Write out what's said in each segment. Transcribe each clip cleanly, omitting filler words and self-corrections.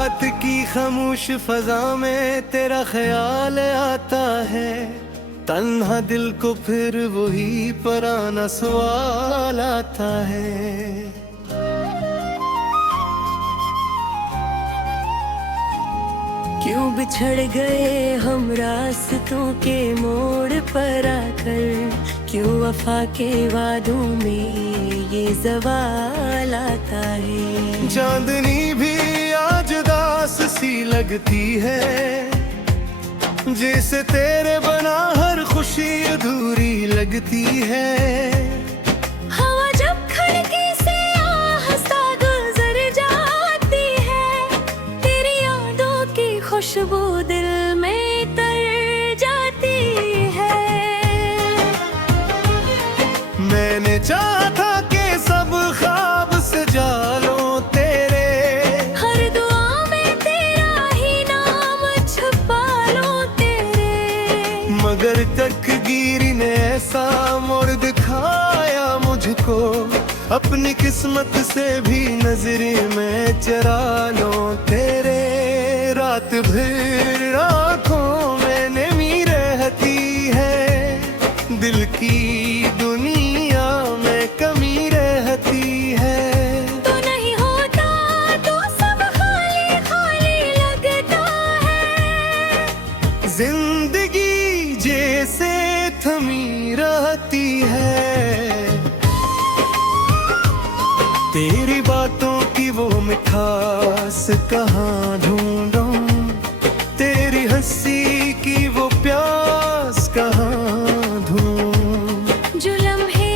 रात की खामोश फजा में तेरा ख्याल आता है, तन्हा दिल को फिर वही पुराना सवाल आता है। क्यों बिछड़ गए हम रास्तों के मोड़ पर आकर, क्यों वफा के वादों में ये ज़वाल आता है। चांदनी भी आज दास सी लगती है, जैसे तेरे बना हर खुशी अधूरी लगती है। हवा जब खिड़की से आहिस्ता गुजर जाती है, तेरी यादों की खुशबू दिल में तर जाती है। मैंने चाहा था कि सब ख्वाब सजा लो तेरे, हर दुआ में तेरा ही नाम छुपा लो तेरे। मगर तकदीर ने ऐसा मोड़ दिखाया मुझको, अपनी किस्मत से भी नजरें में चरा लो तेरे। रात भर आँखों में नमी रहती है, दिल की दुनिया में कमी रहती है। तो नहीं होता तो सब खाली खाली लगता है, जिंदगी जैसे थमी रहती है। तेरी बातों की वो मिठास कहाँ ढूंढूं, तेरी हंसी की वो प्यास कहाँ ढूंढूं। जो लम्हे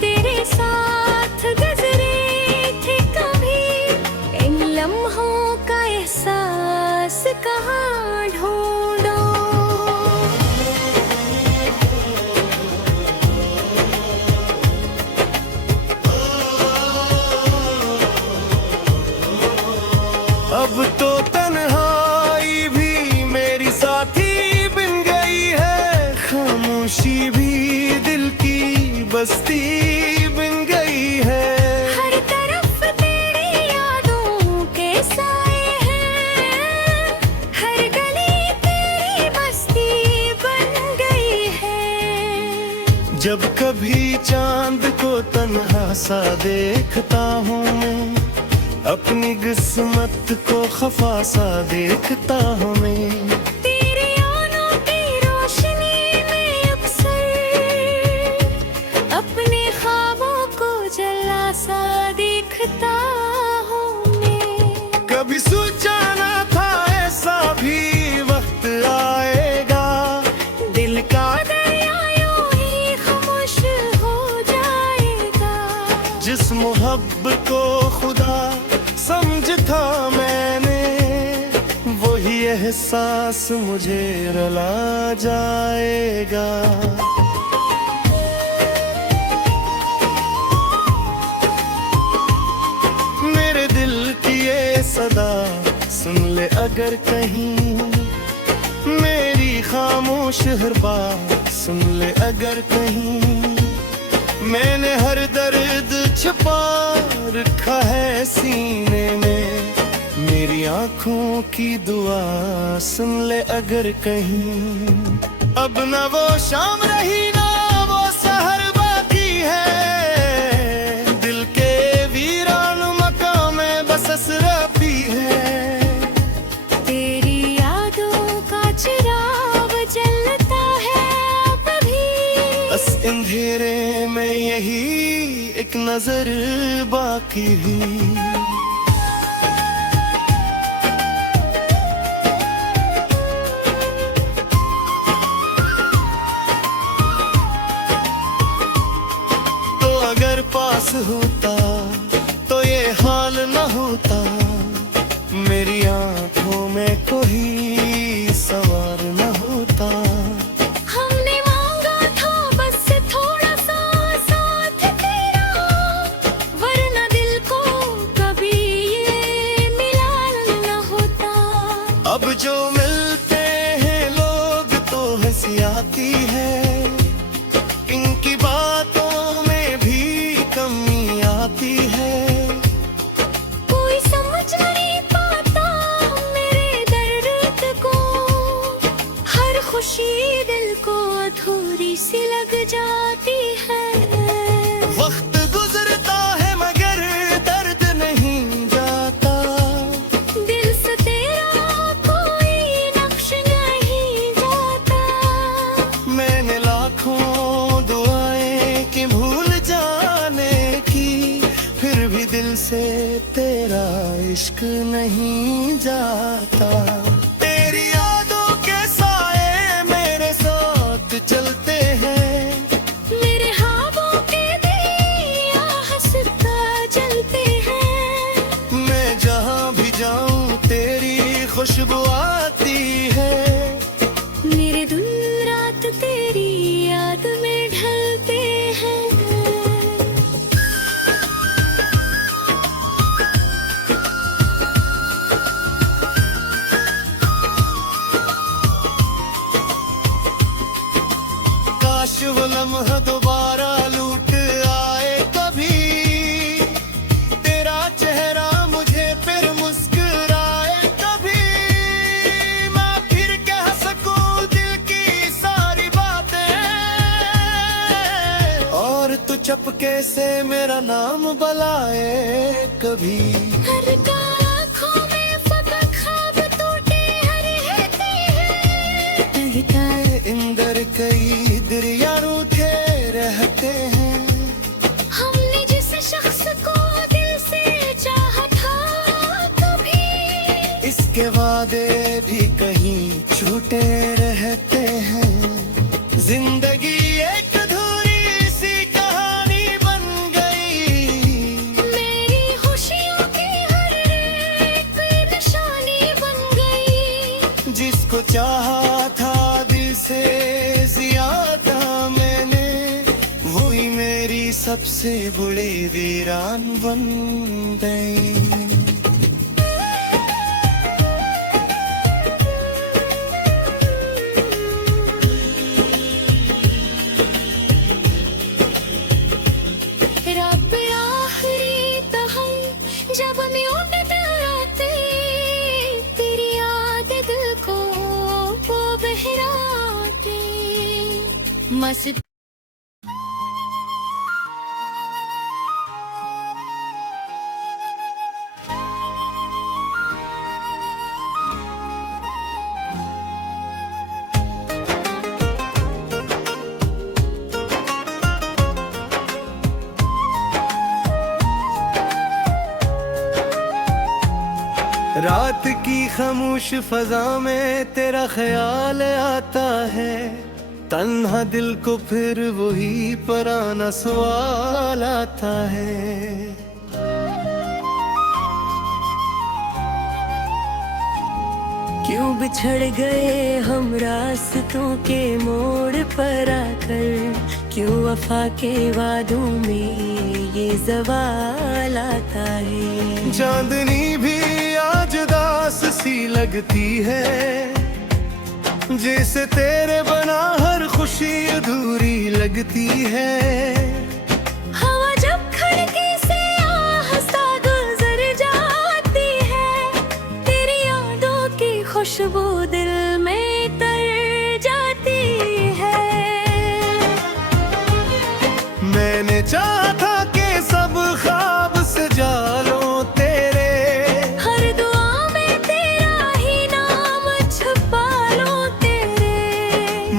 तेरे साथ गुजरे थे कभी, इन लम्हों का एहसास कहाँ ढूंढूं। अब तो तन्हाई भी मेरी साथी बन गई है, खामोशी भी दिल की बस्ती बन गई है। हर तरफ तेरी यादों के साए हैं, हर गली तेरी बस्ती बन गई है। जब कभी चांद को तन्हा सा देखता हूँ मैं, अपनी किस्मत को खफा सा देखता हूँ मैं। तेरी आँखों की रोशनी में अक्सर अपने ख्वाबों को जला सा देखता हूँ मैं। कभी सोचा ना था ऐसा भी वक्त आएगा, दिल का दरिया यूं ही खामोश हो जाएगा। जिस मोहब्बत को खुदा समझता मैंने, वही एहसास मुझे रुला जाएगा। मेरे दिल की ये सदा सुन ले अगर कहीं, मेरी खामोश हर बात सुन ले अगर कहीं। मैंने हर दर्द छुपा रखा है सीने में, मेरी आँखों की दुआ सुन ले अगर कहीं। अब न वो शाम रही ना वो सहर बाकी है, दिल के वीरान मकाम में बस असराफी है। तेरी यादों का चिराग जलता है अब भी, बस अंधेरे में यही एक नजर बाकी है। तो अगर पास होता तो ये हाल न होता, मेरी आंखों में कोई सवार न होता। हमने मांगा था बस थोड़ा सा साथ तेरा, वरना दिल को कभी ये मिला न होता। अब जो मिलते हैं लोग तो हंसी आती है, इनकी बातों में भी कमी आती है। कोई समझ नहीं पाता लग जाती है। वक्त गुजरता है मगर दर्द नहीं जाता, दिल से तेरा कोई नक्श नहीं जाता। मैंने लाखों दुआएं की भूल जाने की, फिर भी दिल से तेरा इश्क नहीं जाता। तेरी यादों के साए मेरे साथ चलते हैं, मेरे ख्वाबों के दिया हंसता जलते हैं। मैं जहाँ भी जाऊँ तेरी खुशबू आती है। मेरे दिन रात तेरी याद में ढलते हैं। काश वो लम्हा दोबारा लूट आए कभी, तेरा चेहरा मुझे फिर मुस्कुराए कभी। मैं फिर कह सकूं दिल की सारी बातें, और तू चपके से मेरा नाम बुलाए कभी। हर आँखों में फकत ख्वाब टूटे हर रहते हैं। कहता है इंदर कई दरिया रूठे रहते हैं। हमने जिस शख्स को दिल से चाहा था कभी, इसके वादे भी कहीं छूटे रहते हैं। जिंदगी एक अधूरी सी कहानी बन गई, मेरी खुशियों की हर एक निशानी बन गई। जिसको चाहा था दिल से ज्यादा मैंने, वही मेरी सबसे बड़ी वीरान बन गई। रब आखिरी तहम जब मैं उठते आते, तेरी याद दिल को वो बहराते। मस्त रात की खामोश फजा में तेरा ख्याल आता है, तन्हा दिल को फिर वही पुराना सवाल आता है। क्यों बिछड़ गए हम रास्तों के मोड़ पर आकर, क्यों वफा के वादों में ये ज़वाल आता है। चांदनी भी आज दास सी लगती है, जैसे तेरे बना हर खुशी अधूरी लगती है। हवा जब खिड़की से आहिस्ता गुजर जाती है, तेरी यादों की खुशबू दिल में तर जाती है। मैंने चाहा था कि सब ख्वाब सजा लो तेरे, हर दुआ में तेरा ही नाम छुपा लो तेरे।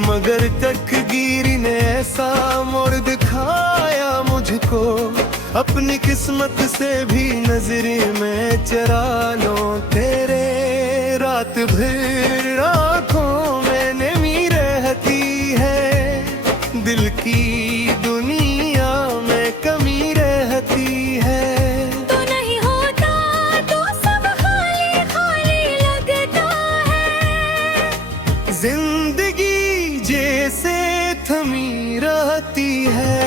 मगर तकदीर ने ऐसा मोड़ दिखाया मुझको, अपनी किस्मत से भी नजरे में चरा लो तेरे। रात भर आँखों में नमी रहती है, दिल की दुनिया में कमी रहती है। तो नहीं होता तो सब खाली खाली लगता है। जिंदगी जैसे थमी रहती है,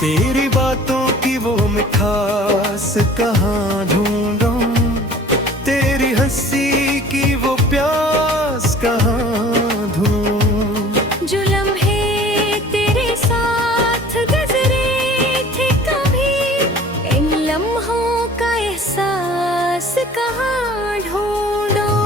तेरी बातों की वो मिठास कहाँ ढूंढूं, तेरी हंसी की वो प्यास कहाँ ढूंढूं। जो लम्हे तेरे साथ गुजरे थे कभी, इन लम्हों का एहसास कहाँ ढूंढूं।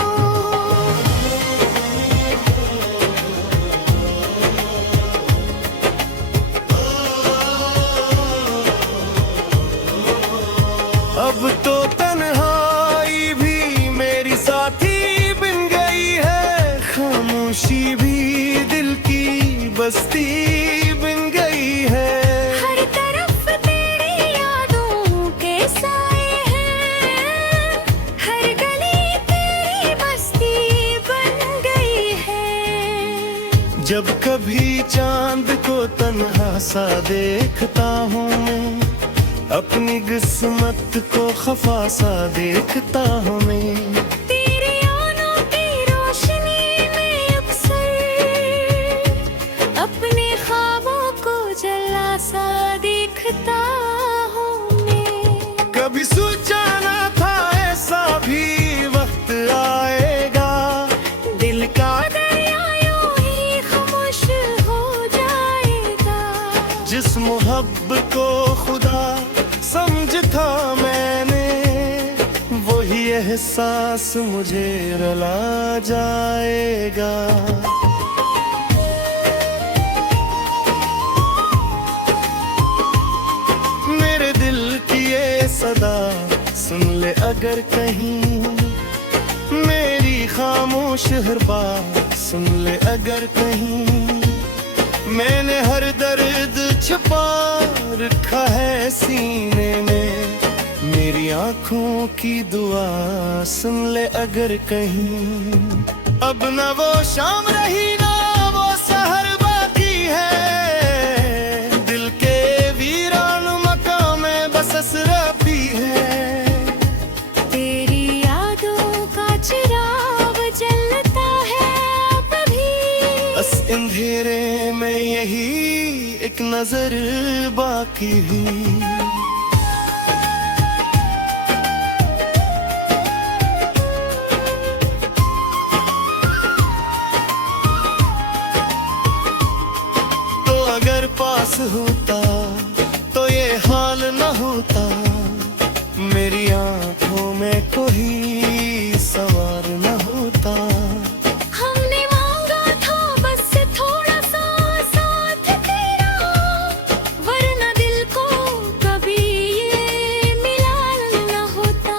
बस्ती बिन गई है। हर तरफ तेरी यादों के साए हैं, हर गली तेरी बस्ती बन गई है। जब कभी चांद को तन्हा सा देखता हूँ मैं, अपनी किस्मत को खफा सा देखता हूँ मैं। तेरी आँखों की रोशनी में अक्सर अपने ख्वाबों को जला सा देखता हूँ मैं। कभी सोचा ना था ऐसा भी वक्त आएगा, दिल का दरिया यूं ही खामोश हो जाएगा। जिस मोहब्बत को खुदा समझता मैंने, वही एहसास मुझे रुला जाएगा। मेरे दिल की ये सदा सुन ले अगर कहीं, मेरी खामोश हर बात सुन ले अगर कहीं। मैंने हर दर्द छुपा रखा है सीने में, मेरी आंखों की दुआ सुन ले अगर कहीं। अब न वो शाम रही ना वो सहर बाकी है, दिल के वीरान मकाम में बस असराफी है। तेरी यादों का चिराग जलता है अब भी, बस अंधेरे में यही एक नजर बाकी हुई। तो अगर पास होता तो ये हाल न होता, मेरी आंखों में कोई सवार न होता। हमने मांगा था बस थोड़ा सा साथ तेरा, वरना दिल को कभी ये मिला न होता।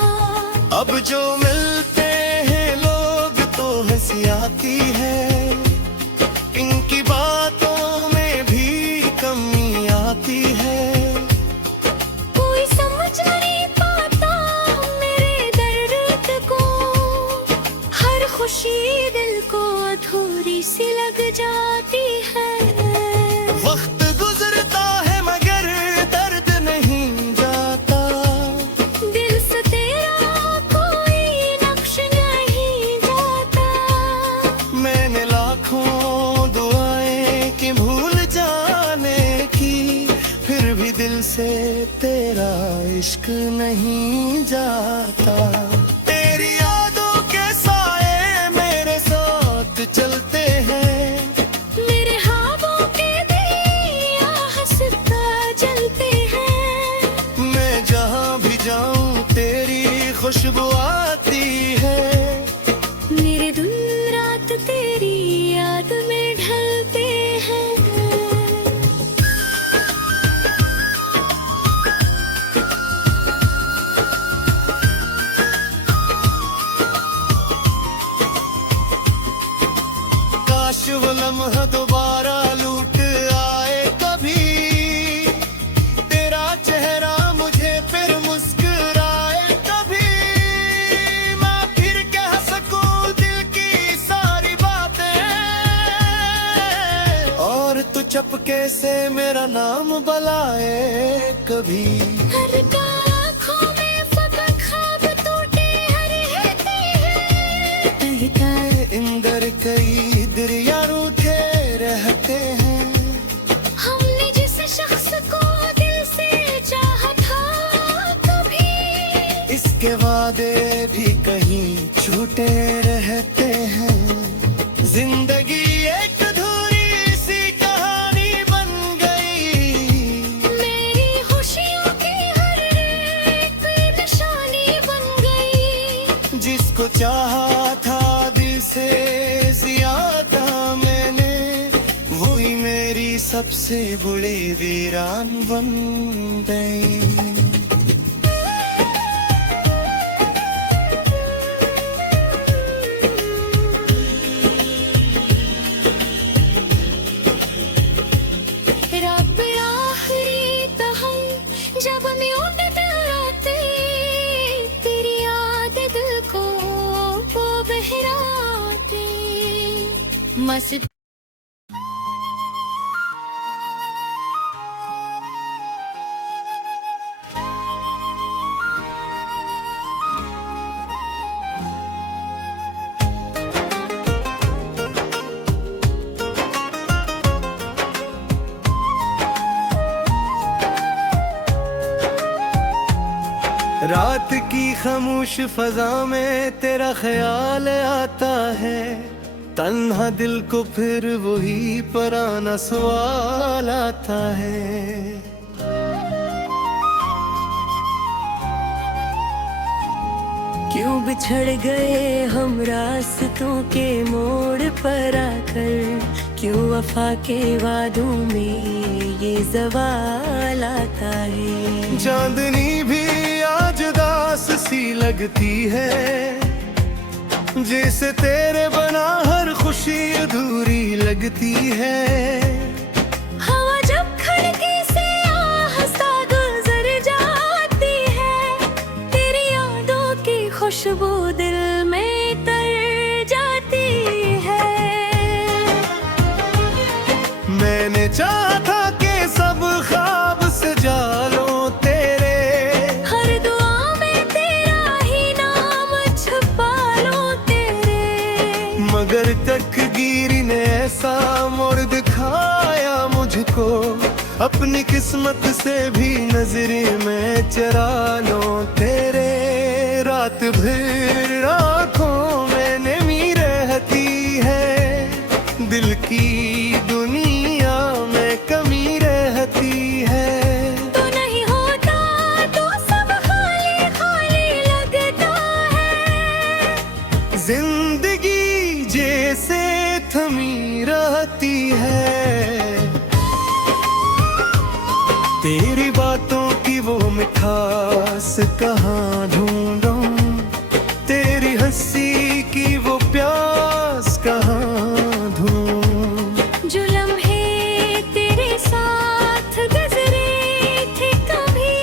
अब जो मिलते हैं लोग तो हंसी आती है, इनकी बातों में भी कमी आती है। कोई समझ नहीं पाता मेरे दर्द को, हर खुशी दिल को अधूरी सी लग जाती है। वक्त गुजरता है मगर दर्द नहीं जाता, दिल से तेरा कोई नक्श नहीं जाता। मैंने लाखों दुआएं की भूल जाने की, फिर भी दिल से तेरा इश्क नहीं जाता। तेरी यादों के साए मेरे साथ चलते हैं, मेरे ख्वाबों के दिया हंसता जलते हैं। मैं जहाँ भी जाऊँ तेरी खुशबू आती है। मेरे दिन रात तेरी याद में ढलते हैं। काश वो लम्हा दोबारा लूट आए कभी, तेरा चेहरा मुझे फिर मुस्कुराए कभी। मैं फिर कह सकूं दिल की सारी बातें, और तू चपके से मेरा नाम बुलाए कभी। हर आँखों में फकत ख्वाब टूटे रहते हैं, इंदर कई दरिया रूठे रहते हैं। हमने जिस शख्स को दिल से चाहा था कभी, इसके वादे भी कहीं छूटे रहते हैं। जिंदगी एक अधूरी सी कहानी बन गई, मेरी खुशियों की हर एक निशानी बन गई। जिसको चाहा था दिल से ज्यादा मैंने, वही मेरी सबसे बड़ी वीरान बन गई। रात की खामोश फजा में तेरा ख्याल आता है, तन्हा दिल को फिर वही पुराना सवाल आता है। क्यों बिछड़ गए हम रास्तों के मोड़ पर आकर, क्यों वफा के वादों में ये ज़वाल आता है। चांदनी भी आज दास सी लगती है, जैसे तेरे बना हर खुशी अधूरी लगती है। हवा जब खिड़की से आहिस्ता गुजर जाती है, तेरी यादों की खुशबू दिल में तर जाती है। मैंने चाहा था कि सब ख्वाब से जालो तेरे, हर दुआ में तेरा ही नाम छुपा लो तेरे। मगर तकदीर ने ऐसा मोड़ दिखाया मुझको, अपनी किस्मत से भी नजरें में चरा लो तेरे। रात भर आँखों में नमी रहती है, दिल की दुनिया में कमी रहती है। तो नहीं होता तो सब खाली खाली लगता है। जिंदगी जैसे थमी रहती है, तेरी बातों की वो मिठास कहाँ ढूंढूं, तेरी हंसी की वो प्यास कहाँ ढूंढूं। जो लम्हे तेरे साथ गुजरे थे कभी,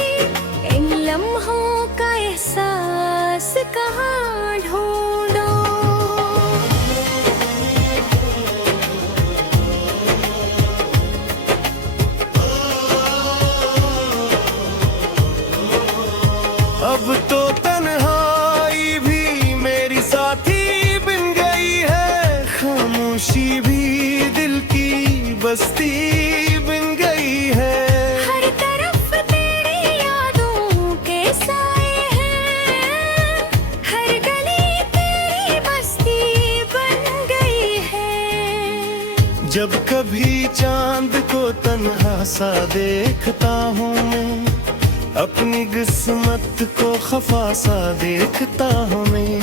इन लम्हों का एहसास कहाँ ढूंढूं। अब तो तन्हाई भी मेरी साथी बन गई है, खामोशी भी दिल की बस्ती बन गई है। हर तरफ तेरी यादों के साए हैं, हर गली तेरी बस्ती बन गई है। जब कभी चांद को तन्हा सा देखता हूँ मैं, अपनी किस्मत को खफा सा देखता हूँ मैं।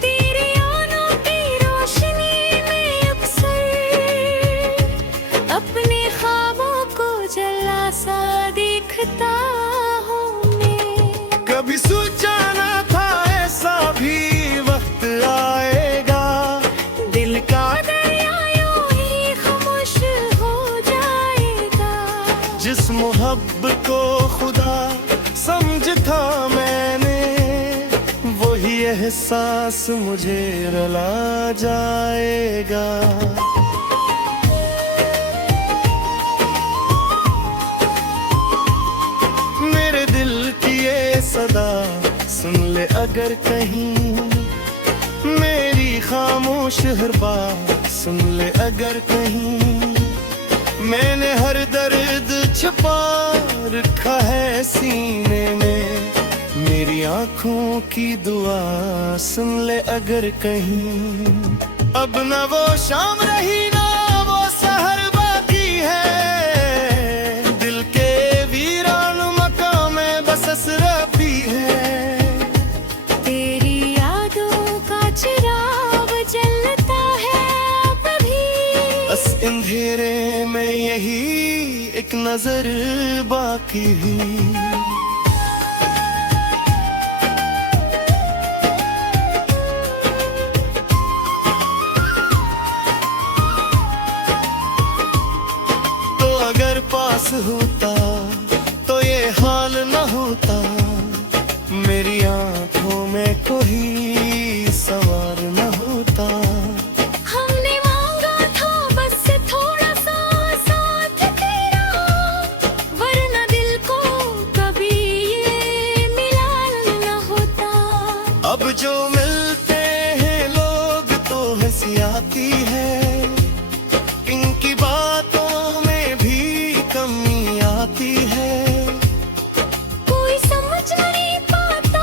तेरे आनों की रोशनी में अक्सर अपने ख्वाबों को जला सा देखता हूँ मैं। कभी सोचा ना था ऐसा भी वक्त आएगा, दिल का दरिया यूं ही खामोश हो जाएगा। जिस मोहब्बत को खुदा समझा मैंने, वही एहसास मुझे रुला जाएगा। मेरे दिल की ये सदा सुन ले अगर कहीं, मेरी खामोश हर बात सुन ले अगर कहीं। मैंने हर दर्द छुपा रखा है सीने में, मेरी आंखों की दुआ सुन ले अगर कहीं। अब न वो शाम रही ना वो सहर बाकी है, दिल के वीरान मकाम में बस असराफी है। तेरी यादों का चिराग जलता है अब भी, बस अंधेरे में यही एक नजर बाकी हुई। तो अगर पास होता तो ये हाल न होता, मेरी आंखों में कोई सवार न होता। हमने मांगा था बस थोड़ा सा साथ तेरा, वरना दिल को कभी ये मिला न होता। अब जो मिलते हैं लोग तो हंसी आती है, इनकी बातों में भी कमी आती है। कोई समझ नहीं पाता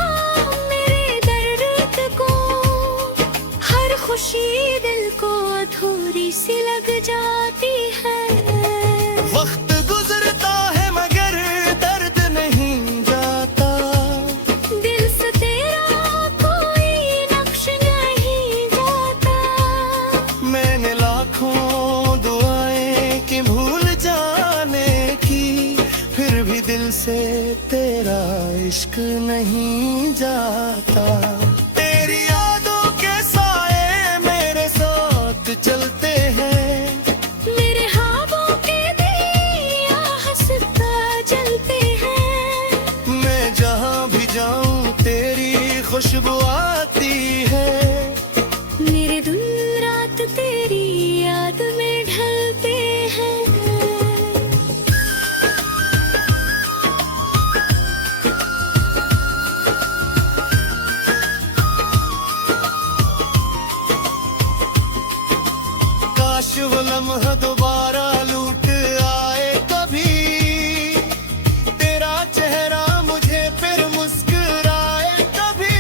इश्क नहीं जाता। तेरी यादों के साए मेरे साथ चलते हैं, मेरे ख्वाबों के दिया हंसता जलते हैं। मैं जहाँ भी जाऊँ तेरी खुशबू आती है। मेरे दिन रात तेरी याद में ढलते हैं। काश वो लम्हा दोबारा लूट आए कभी, तेरा चेहरा मुझे फिर मुस्कुराए कभी।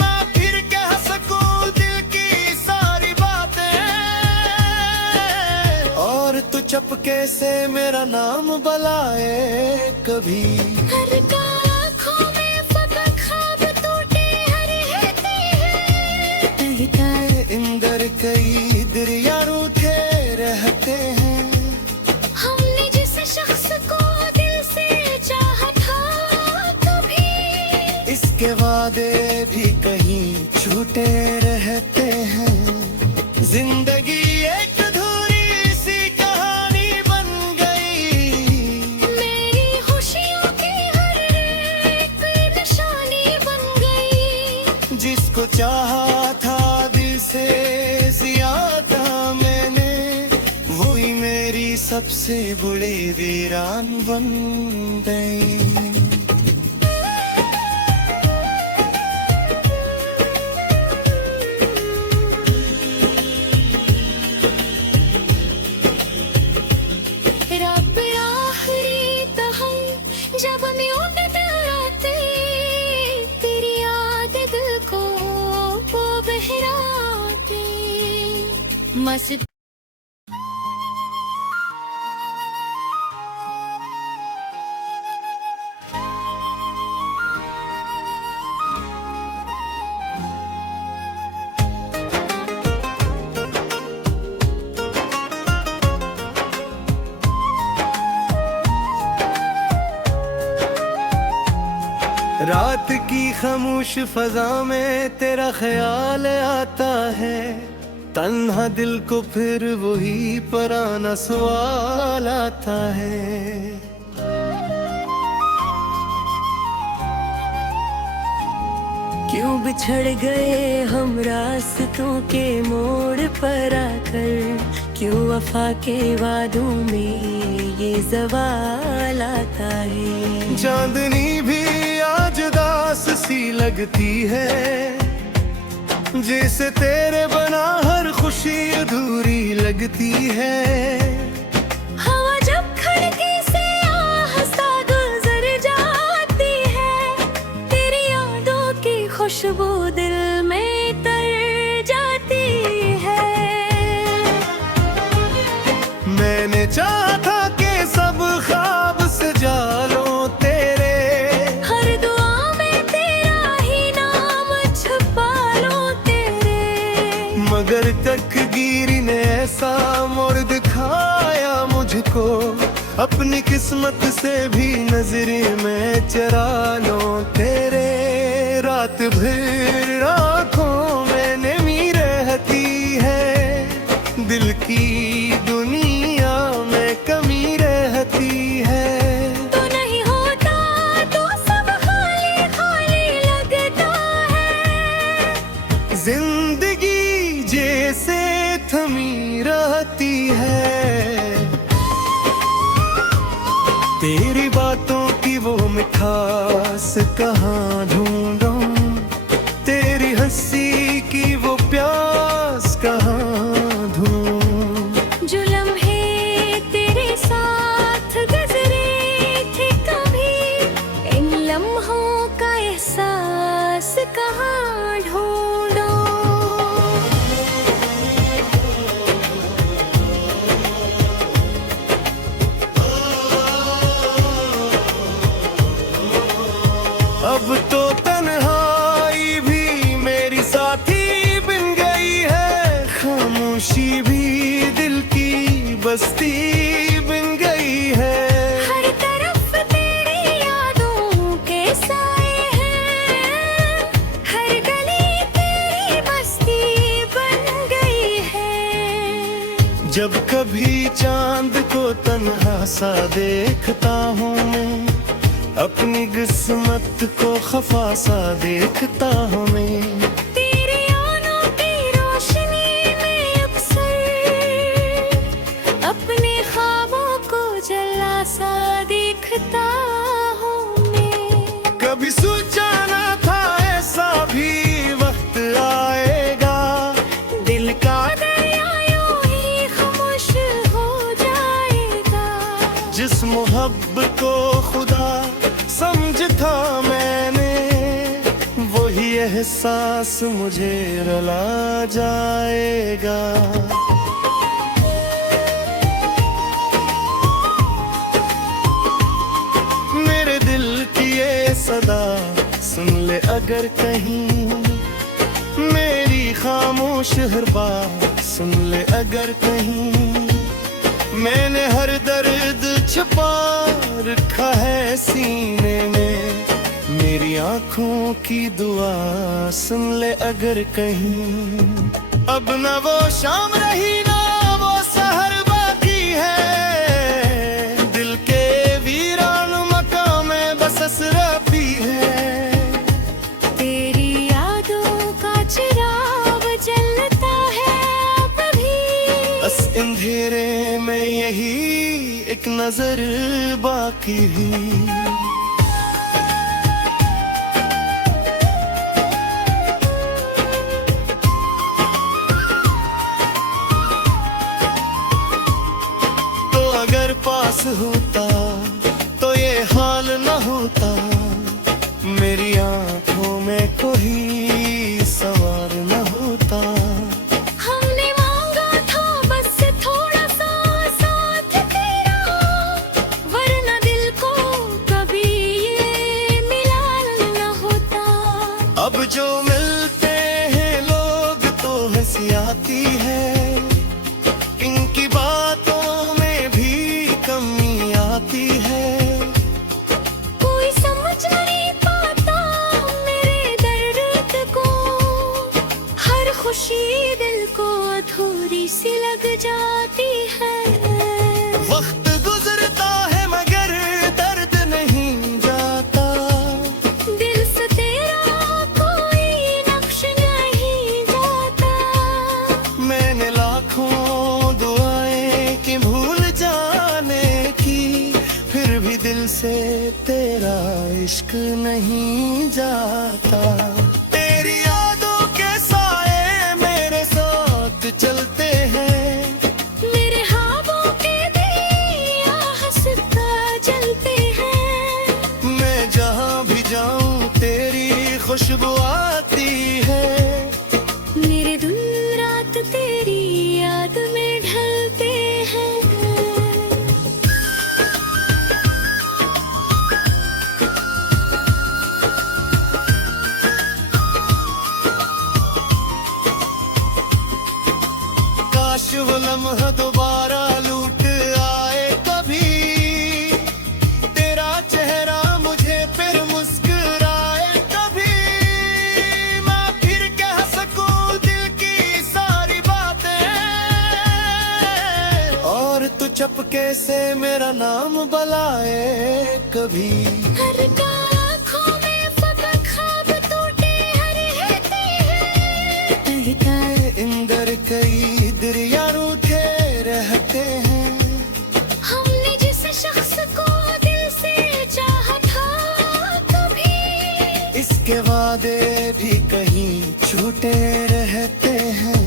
मैं फिर कह सकूं दिल की सारी बातें, और तू चपके से मेरा नाम बुलाए कभी। हर आँखों में फकत ख्वाब टूटे हर रहते हैं। कहता इंदर कई दरिया रूठे रहते हैं। हमने जिस शख्स को दिल से चाहा था कभी, इसके वादे भी कहीं छूटे रहते हैं। जिंदगी एक अधूरी सी कहानी बन गई, मेरी खुशियों की हर एक निशानी बन गई। जिसको चाहा था दिल से ज्यादा मैंने, वही मेरी सबसे बड़ी वीरान बन गई। रब आखिरी तहम जब मैं उड़ते रहते, तेरी याद दिल को वो बहराते। मस्त रात की खामोश फजा में तेरा ख्याल आता है। तन्हा दिल को फिर वही पुराना सवाल आता है। क्यों बिछड़ गए हम रास्तों के मोड़ पर आकर, क्यों वफा के वादों में ये सवाल आता है। चांदनी भी आज दास सी लगती है, जैसे तेरे बना हर खुशी अधूरी लगती है। हवा जब खिड़की से आहिस्ता गुजर जाती है, तेरी यादों की खुशबू दिल में तर जाती है। मैंने चाहा था कि सब ख्वाब सजा लो तेरे, हर दुआ में तेरा ही नाम छुपा लो तेरे। मगर तकदीर ने ऐसा मोड़ दिखाया मुझको, अपनी किस्मत से भी नजरे में चरा लो तेरे। रात भर आँखों में नमी रहती है, दिल की दुनिया में कमी रहती है। तो नहीं होता तो सब खाली खाली लगता है। जिंदगी जैसे थमी रहती है, तेरी बातों की वो मिठास कहाँ ढूंढूं, तेरी हंसी की वो प्यास कहाँ ढूंढूं। जो लम्हे तेरे साथ गुजरे थे कभी, इन लम्हों का एहसास कहाँ ढूंढूं। अब तो तन्हाई भी मेरी साथी बन गई है, खामोशी भी दिल की बस्ती बन गई है। हर तरफ तेरी यादों के चांद को तन्हा सा देखता हूँ मैं, अपनी किस्मत को खफा सा देखता हूँ मैं। तेरे आनों की रोशनी में अक्सर अपने ख्वाबों को जला सा देखता हूँ मैं। कभी सोचा ना था ऐसा भी वक्त आएगा, दिल का दरिया यूं ही खामोश हो जाएगा। जिस मोहब्बत को खुदा समझता मैंने, वही एहसास मुझे रुला जाएगा। मेरे दिल की ये सदा सुन ले अगर कहीं, मेरी खामोश हर बात सुन ले अगर कहीं। मैंने हर दर्द छुपा रखा है सीने में, मेरी आंखों की दुआ सुन ले अगर कहीं। अब न वो शाम रही ना वो सहर बाकी है, दिल के वीरान मकाम में बस असराफी है। तेरी यादों का चिराग जलता है अब भी, बस अंधेरे में यही एक नजर बाकी है। तो अगर पास होता तो ये हाल न होता, मेरी आंखों में कोई सवार न होता। हमने मांगा था बस थोड़ा सा साथ तेरा, वरना दिल को कभी ये मिला न होता। अब जो मिलते हैं लोग तो हंसी आती है, इनकी बातों में भी कमी आती है। कोई समझ नहीं पाता मेरे दर्द को, हर खुशी दिल को अधूरी सी लग जाती है। वक्त गुजरता है मगर दर्द नहीं जाता, दिल से तेरा कोई नक्श नहीं जाता। मैंने लाखों दुआएं की भूल जाने की, फिर भी दिल से तेरा इश्क नहीं जाता। तेरी यादों के साए मेरे साथ चलते हैं, मेरे ख्वाबों के दिया हंसता जलते हैं। मैं जहाँ भी जाऊँ तेरी खुशबू आती है। मेरे दिन रात तेरी याद में ढलते हैं। काश वो लम्हा दोबारा लूट आए कभी, तेरा चेहरा मुझे फिर मुस्कुराए कभी। मैं फिर कह सकूं दिल की सारी बातें, और तू चपके से मेरा नाम बुलाए कभी। हर आँखों में फकत ख्वाब टूटे हर रहते हैं। इंदर कई दरिया रूठे रहते हैं। हमने जिस शख्स को दिल से चाहा था कभी, इसके वादे भी कहीं छूटे रहते हैं।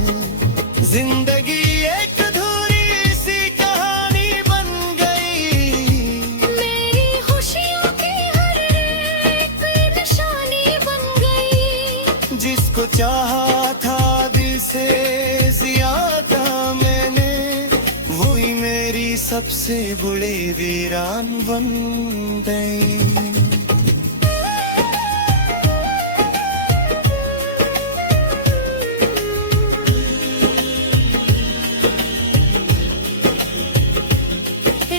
जिंदगी एक अधूरी सी कहानी बन गई, मेरी खुशियों की हर एक निशानी बन गई। जिसको चाहा था दिल से ज्यादा मैंने, वही मेरी सबसे बड़ी वीरान बन गई।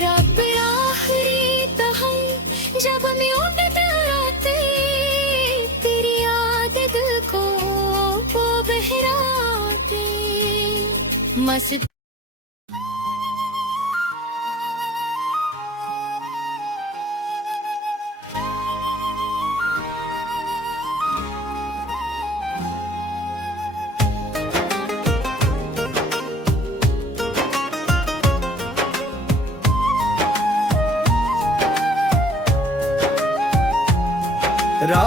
रब आखिरी तहम जब मैं उठते राते, तेरी याद दिल को वो बहराते। मस्त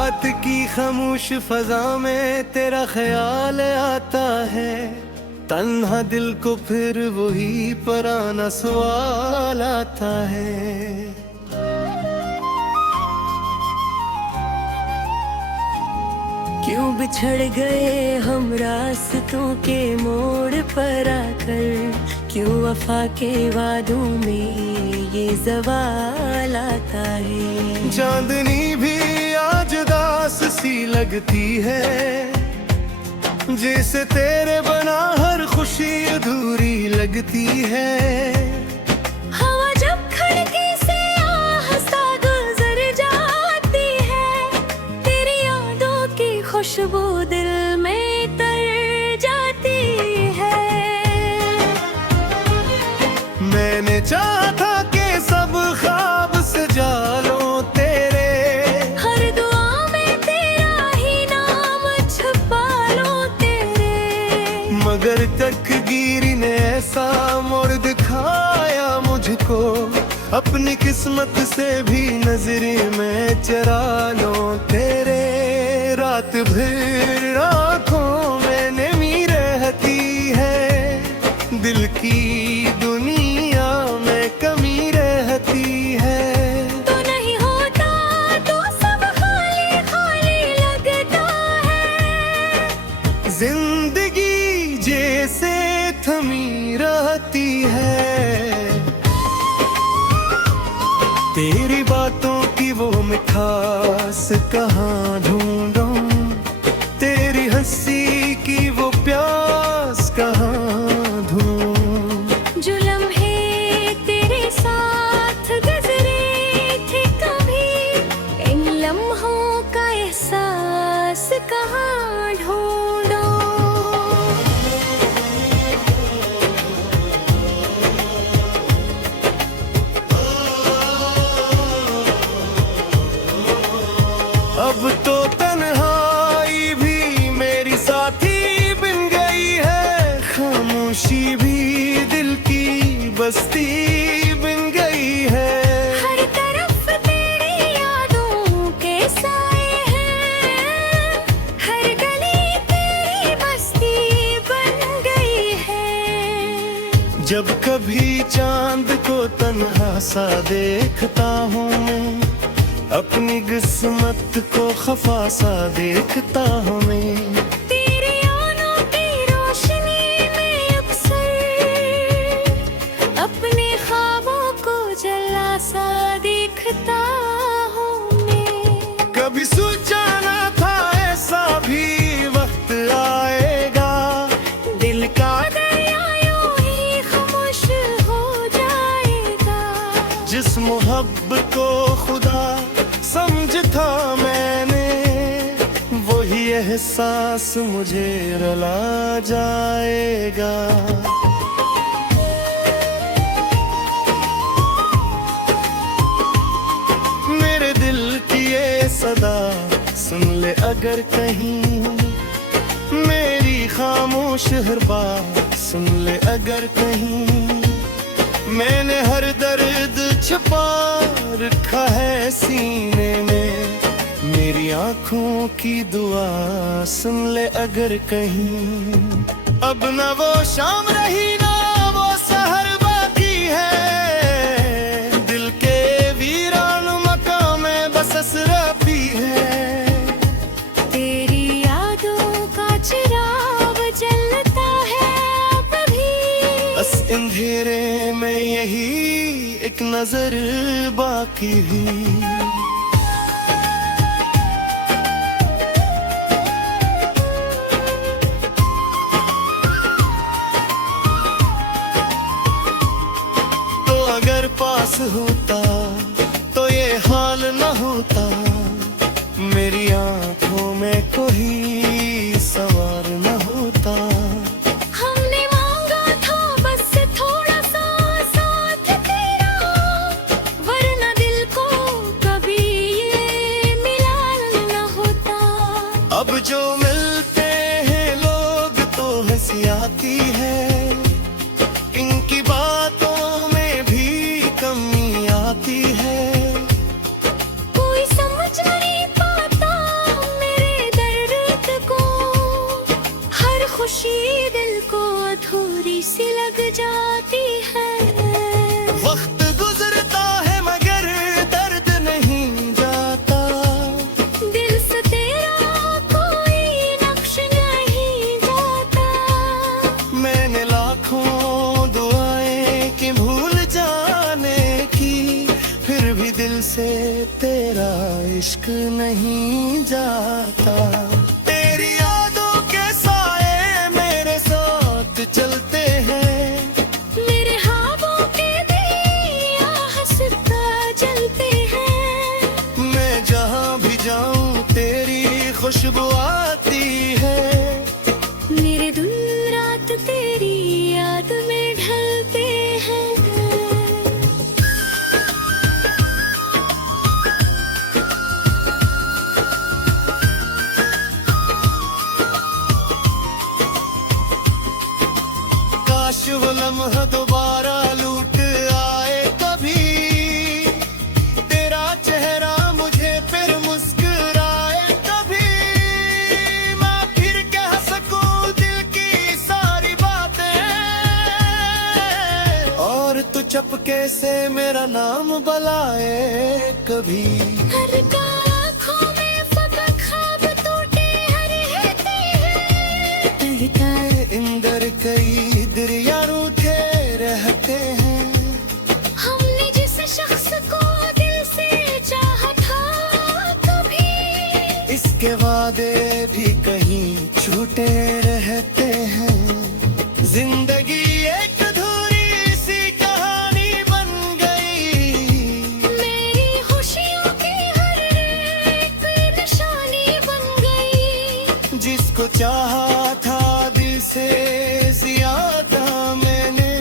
रात की खामोश फजा में तेरा ख्याल आता है, तन्हा दिल को फिर वही पुराना सवाल आता है। क्यों बिछड़ गए हम रास्तों के मोड़ पर आकर, क्यों वफा के वादों में ये ज़वाल आता है। चांदनी भी आज दास सी लगती है, जैसे तेरे बना हर खुशी अधूरी लगती है। हवा जब खिड़की से आहिस्ता गुजर जाती है, तेरी यादों की खुशबू दिल में तर जाती है। मैंने चाहा था कि सब ख्वाब सजा लो तेरे, हर दुआ में तेरा ही नाम छुपा लो तेरे। मगर तकदीर ने ऐसा मोड़ दिखाया मुझको, अपनी किस्मत से भी नजरें में चरा लो तेरे। रात भर आँखों में नमी रहती है, दिल की दुनिया में कमी रहती है। तो नहीं होता तो सब खाली खाली लगता है, जिंदगी जैसे थमी रहती है। तेरी बातों की वो मिठास कहाँ ढूंढूं, तेरी हंसी की वो प्यास कहाँ ढूंढूं। जो लम्हे तेरे साथ गुजरे थे कभी, इन लम्हों का एहसास कहाँ ढूंढूं। अब तो तन्हाई भी मेरी साथी बन गई है, खामोशी भी दिल की बस्ती बन गई है। हर तरफ तेरी यादों के साए हैं, हर गली तेरी बस्ती बन गई है। जब कभी चांद को तन्हा सा देखता हूँ मैं, अपनी किस्मत को खफा सा देखता हूँ मैं। तेरे आनों की रोशनी में अक्सर अपने ख्वाबों को जला सा देखता हूँ मैं। कभी सोचा ना था ऐसा भी वक्त आएगा, दिल का दरिया यूं ही खामोश हो जाएगा। जिस मोहब्बत को खुदा समझता मैंने, वही एहसास मुझे रुला जाएगा। मेरे दिल की ये सदा सुन ले अगर कहीं, मेरी खामोश हर बात सुन ले अगर कहीं। मैंने हर दर्द छुपा रखा है सीने में, मेरी आंखों की दुआ सुन ले अगर कहीं। अब न वो शाम रही ना वो सहर बाकी है, दिल के वीरान मकाम में बस असराफी है। तेरी यादों का चिराग जलता है अब भी, बस अंधेरे में यही एक नजर बाकी हुई। तो अगर पास होता तो ये हाल न होता, मेरी आंखों में कोई सवार न होता। हमने मांगा था बस थोड़ा सा साथ तेरा, वरना दिल को कभी ये मिला न होता। अब जो मिलते हैं लोग तो हंसी आती है, इनकी बातों में भी कमी आती है। कोई समझ नहीं पाता इश्क नहीं जाता। तेरी यादों के साए मेरे साथ चलते हैं, मेरे ख्वाबों के दिया हंसता जलते हैं। मैं जहाँ भी जाऊँ तेरी खुशबू आती है। मेरे दिन रात तेरी याद में ढलते हैं। काश वो लम्हा दोबारा लूट आए कभी, तेरा चेहरा मुझे फिर मुस्कुराए कभी। मैं फिर कह सकूं दिल की सारी बातें, और तू चपके से मेरा नाम बुलाए कभी। हर आँखों में फकत ख्वाब टूटे रहते हैं। इंदर कई दरिया रूठे रहते हैं। हमने जिस शख्स को दिल से चाहा था कभी, इसके वादे भी कहीं छूटे रहते हैं। जिंदगी एक अधूरी सी कहानी बन गई, मेरी खुशियों की हर एक निशानी बन गई। जिसको चाहा था दिल से ज्यादा मैंने,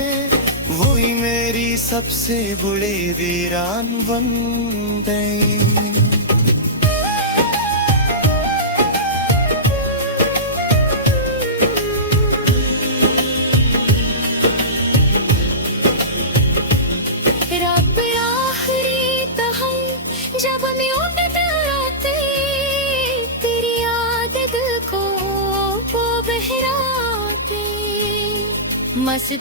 वही मेरी सबसे बड़ी वीरान बन गई। रब आखिरी तहम जब न्यूनत आते, तेरी याद दिल को वो बहराते। मस्त